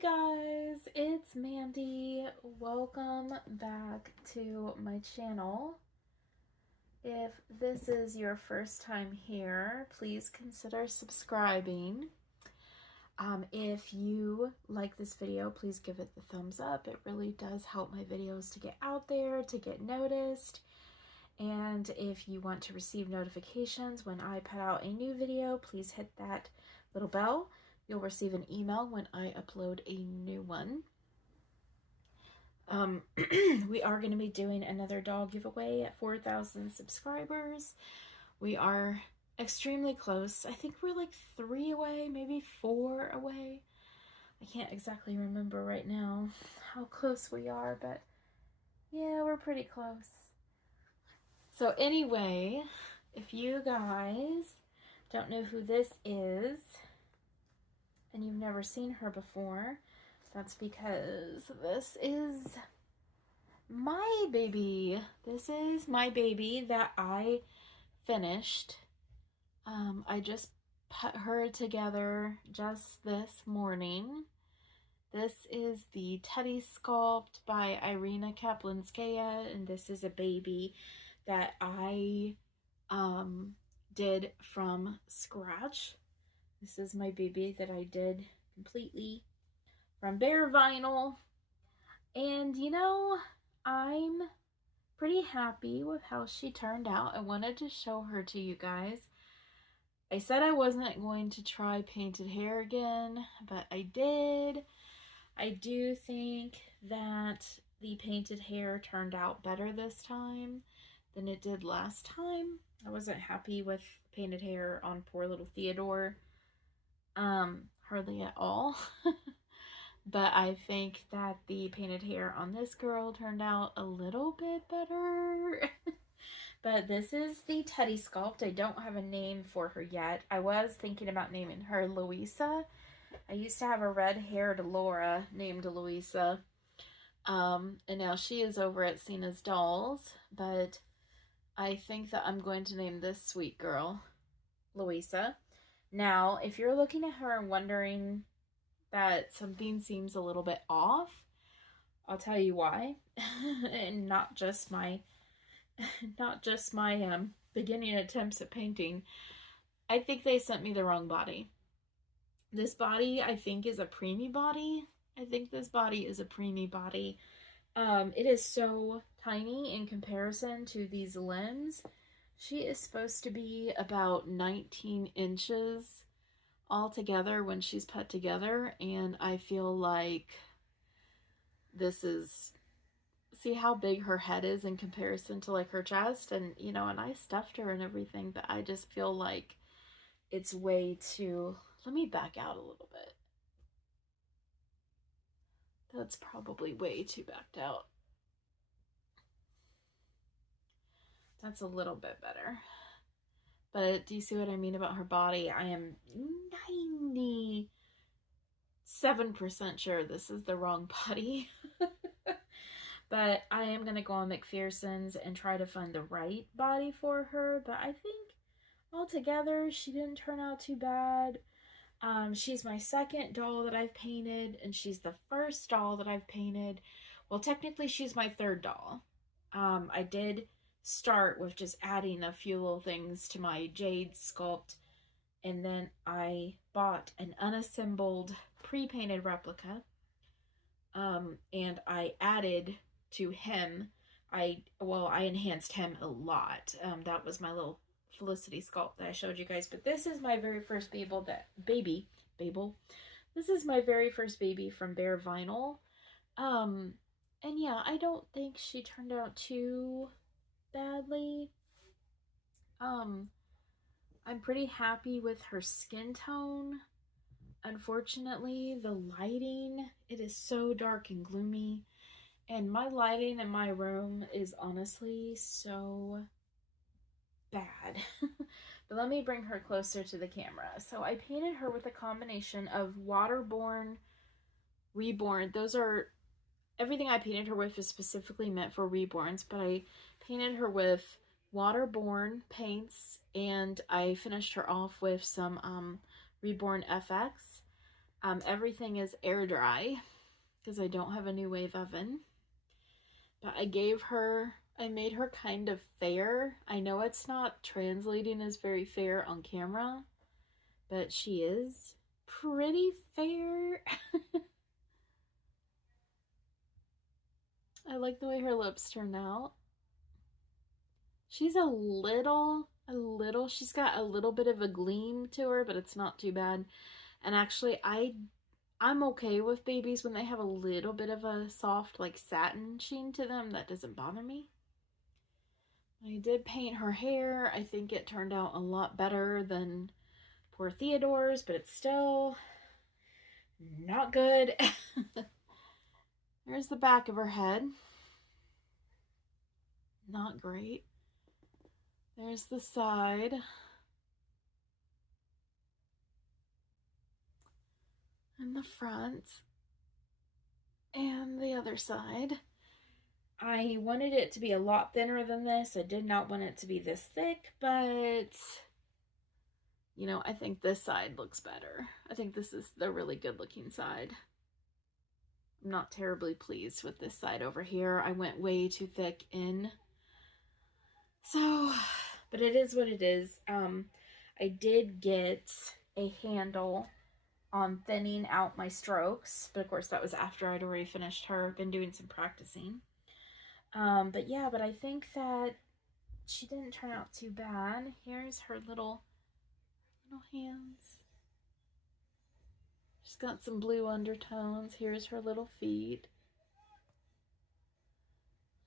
Guys, it's Mandy. Welcome back to my channel. If this is your first time here, please consider subscribing. If you like this video, please give it the thumbs up. It really does help my videos to get out there, to get noticed. And if you want to receive notifications when I put out a new video, please hit that little bell. You'll receive an email when I upload a new one. We are going to be doing another dog giveaway at 4,000 subscribers. We are extremely close. I think we're like 3 away, maybe 4 away. I can't exactly remember right now how close we are, but yeah, we're pretty close. So anyway, if you guys don't know who this is, and you've never seen her before, that's because this is my baby. This is my baby that I finished. I just put her together just this morning. This is the Teddy Sculpt by Irina Kaplinskaya, and this is a baby that I did from scratch. This is my baby that I did completely from bare vinyl. And you know, I'm pretty happy with how she turned out. I wanted to show her to you guys. I said I wasn't going to try painted hair again, but I did. I do think that the painted hair turned out better this time than it did last time. I wasn't happy with painted hair on poor little Theodore. Hardly at all. But I think that the painted hair on this girl turned out a little bit better. But this is the Teddy Sculpt. I don't have a name for her yet. I was thinking about naming her Louisa. I used to have a red-haired Laura named Louisa. And now she is over at Cena's Dolls. But I think that I'm going to name this sweet girl Louisa. Now, if you're looking at her and wondering that something seems a little bit off, I'll tell you why. And not just my beginning attempts at painting. I think they sent me the wrong body. This body, I think, is a preemie body. I think this body is a preemie body. It is so tiny in comparison to these limbs. She is supposed to be about 19 inches altogether when she's put together, and I feel like this is, see how big her head is in comparison to like her chest, and you know, and I stuffed her and everything, but I just feel like it's way too, let me back out a little bit. That's probably way too backed out. That's a little bit better. But do you see what I mean about her body? I am 97% sure this is the wrong body. But I am going to go on McPherson's and try to find the right body for her. But I think altogether she didn't turn out too bad. She's my second doll that I've painted, and she's the first doll that I've painted. Well, technically she's my third doll. I did start with just adding a few little things to my jade sculpt, and then I bought an unassembled pre-painted replica, and I added to him. I enhanced him a lot. That was my little Felicity sculpt that I showed you guys. But this is my very first Babel. This is my very first baby from bare vinyl. And yeah, I don't think she turned out too badly. I'm pretty happy with her skin tone. Unfortunately, the lighting, it is so dark and gloomy, and my lighting in my room is honestly so bad. But let me bring her closer to the camera. So I painted her with a combination of Waterborn, Reborn. Those are, everything I painted her with is specifically meant for Reborns, but I painted her with Waterborn paints, and I finished her off with some Reborn FX. Everything is air dry because I don't have a new wave oven. But I made her kind of fair. I know it's not translating as very fair on camera, but she is pretty fair. I like the way her lips turned out. She's she's got a little bit of a gleam to her, but it's not too bad. And actually, I'm okay with babies when they have a little bit of a soft, like, satin sheen to them. That doesn't bother me. I did paint her hair. I think it turned out a lot better than poor Theodore's, but it's still not good. There's the back of her head. Not great. There's the side. And the front. And the other side. I wanted it to be a lot thinner than this. I did not want it to be this thick, but you know, I think this side looks better. I think this is the really good looking side. I'm not terribly pleased with this side over here. I went way too thick in. So, but it is what it is. I did get a handle on thinning out my strokes, but of course that was after I'd already finished her. Been doing some practicing. But yeah, but I think that she didn't turn out too bad. Here's her little hands. She's got some blue undertones. Here's her little feet.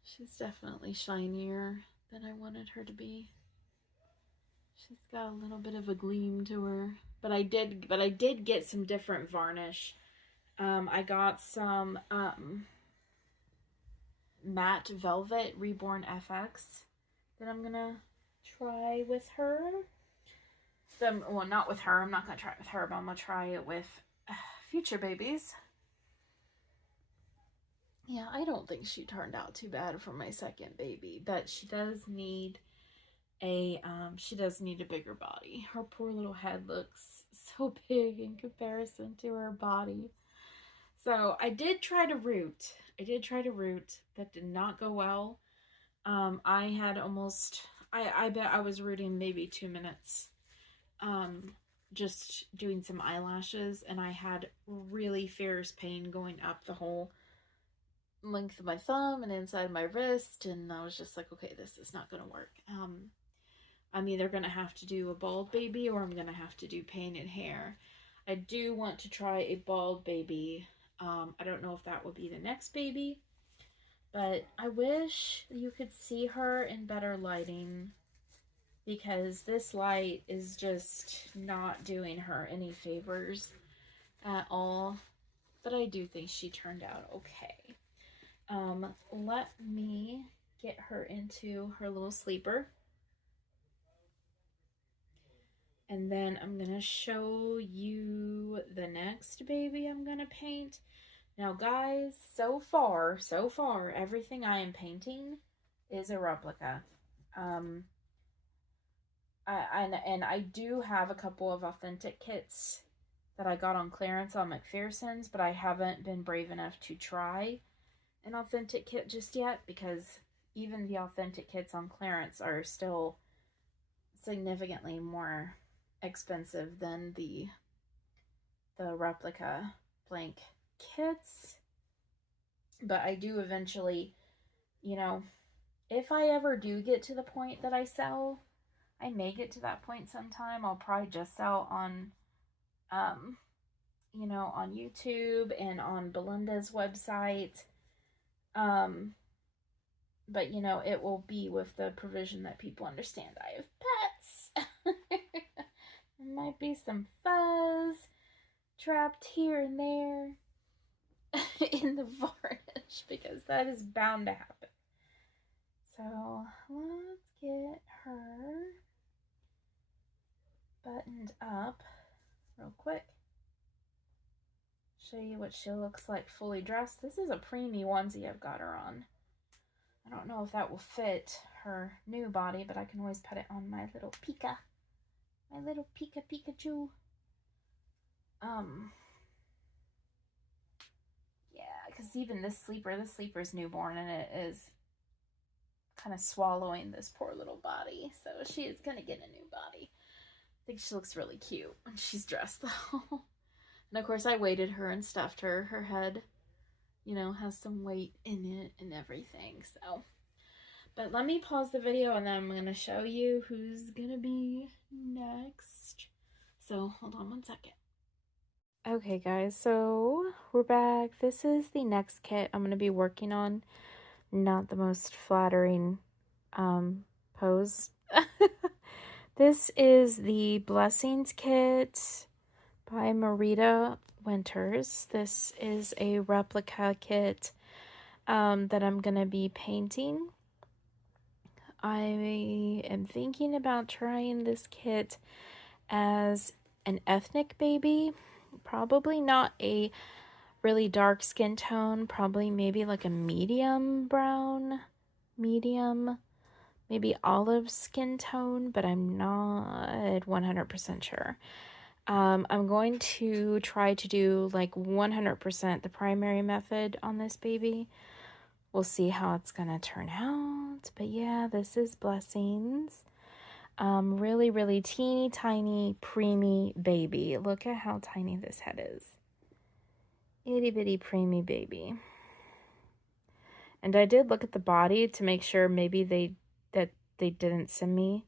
She's definitely shinier than I wanted her to be. She's got a little bit of a gleam to her. But I did get some different varnish. I got some matte velvet Reborn FX that I'm gonna try with her. Well, not with her. I'm not gonna try it with her, but I'm gonna try it with future babies. Yeah, I don't think she turned out too bad for my second baby, but she does need a bigger body. Her poor little head looks so big in comparison to her body. So I did try to root. That did not go well. I had almost, I bet I was rooting maybe 2 minutes. Just doing some eyelashes, and I had really fierce pain going up the whole length of my thumb and inside my wrist, and I was just like, okay, this is not going to work. I'm either going to have to do a bald baby or I'm going to have to do painted hair. I do want to try a bald baby. I don't know if that will be the next baby, but I wish you could see her in better lighting, because this light is just not doing her any favors at all. But I do think she turned out okay. Let me get her into her little sleeper. And then I'm going to show you the next baby I'm going to paint. Now, guys, so far, everything I am painting is a replica. I do have a couple of authentic kits that I got on clearance on McPherson's, but I haven't been brave enough to try an authentic kit just yet, because even the authentic kits on clearance are still significantly more expensive than the replica blank kits. But I do eventually, you know, if I ever do get to the point that I sell, I may get to that point sometime. I'll probably just sell on, you know, on YouTube and on Belinda's website. But, you know, it will be with the provision that people understand I have pets. There might be some fuzz trapped here and there in the varnish, because that is bound to happen. So let's get her buttoned up real quick. Show you what she looks like fully dressed. This is a preemie onesie I've got her on. I don't know if that will fit her new body, but I can always put it on my little Pika. My little Pikachu. because even this sleeper's newborn, and it is kind of swallowing this poor little body. So she is going to get a new body. I think she looks really cute when she's dressed, though. And of course, I weighted her and stuffed her. Her head, you know, has some weight in it and everything. So, but let me pause the video and then I'm going to show you who's going to be next. So, hold on one second. Okay, guys, so we're back. This is the next kit I'm going to be working on. Not the most flattering pose. This is the Blessings kit by Marita Winters. This is a replica kit that I'm going to be painting. I am thinking about trying this kit as an ethnic baby. Probably not a really dark skin tone. Probably maybe like a medium brown, maybe olive skin tone, but I'm not 100% sure. I'm going to try to do like 100% the primary method on this baby. We'll see how it's gonna turn out. But yeah, this is Blessings. Really, really teeny tiny preemie baby. Look at how tiny this head is. Itty bitty preemie baby. And I did look at the body to make sure maybe they didn't send me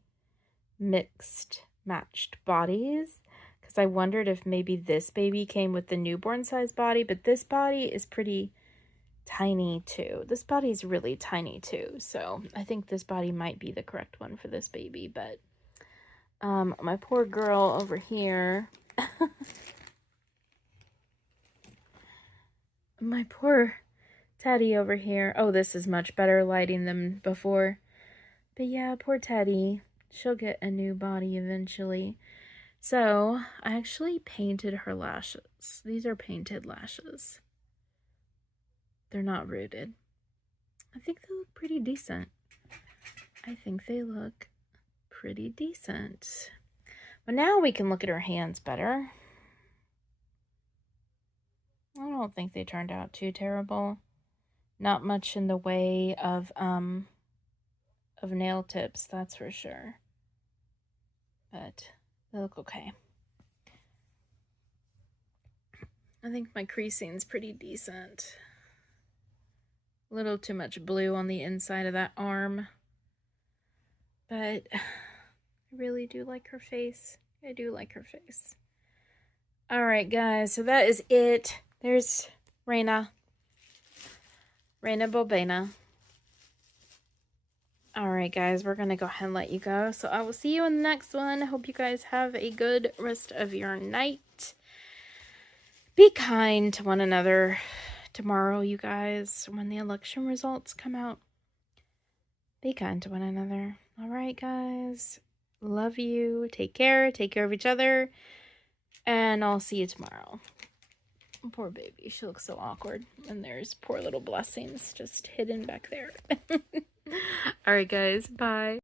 matched bodies, because I wondered if maybe this baby came with the newborn size body, but this body is pretty tiny too. This body is really tiny too, so I think this body might be the correct one for this baby. But my poor girl over here my poor Teddy over here. Oh, this is much better lighting than before. But yeah, poor Teddy. She'll get a new body eventually. So, I actually painted her lashes. These are painted lashes. They're not rooted. I think they look pretty decent. But now we can look at her hands better. I don't think they turned out too terrible. Not much in the way of nail tips, that's for sure. But they look okay. I think my creasing's pretty decent. A little too much blue on the inside of that arm. But I really do like her face. I do like her face. Alright, guys, so that is it. There's Reina Bobena. Alright, guys, we're going to go ahead and let you go. So I will see you in the next one. I hope you guys have a good rest of your night. Be kind to one another tomorrow, you guys, when the election results come out. Be kind to one another. Alright, guys. Love you. Take care. Take care of each other. And I'll see you tomorrow. Poor baby. She looks so awkward. And there's poor little Blessings just hidden back there. Alright, guys. Bye.